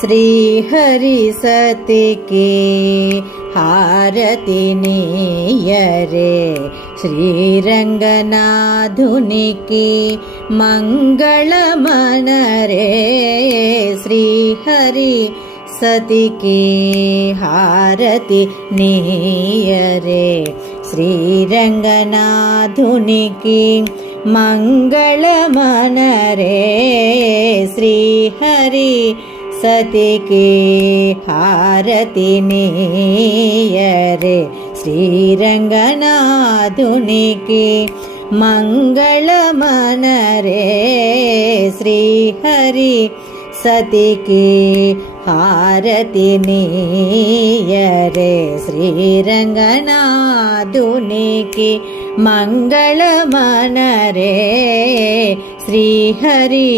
Srihari సతికి Harathi నీయరే, శ్రీరంగనాథునికి మంగళమనరే. Srihari సతికి Harathi నీయరే, శ్రీరంగనాథునికి మంగళమనరే. Srihari సతికి Harathi నీయరే, శ్రీరంగనాథునికి మంగళమనరే. Srihari సతికి Harathi నీయరే, శ్రీరంగనాథునికి మంగళమనరే. Srihari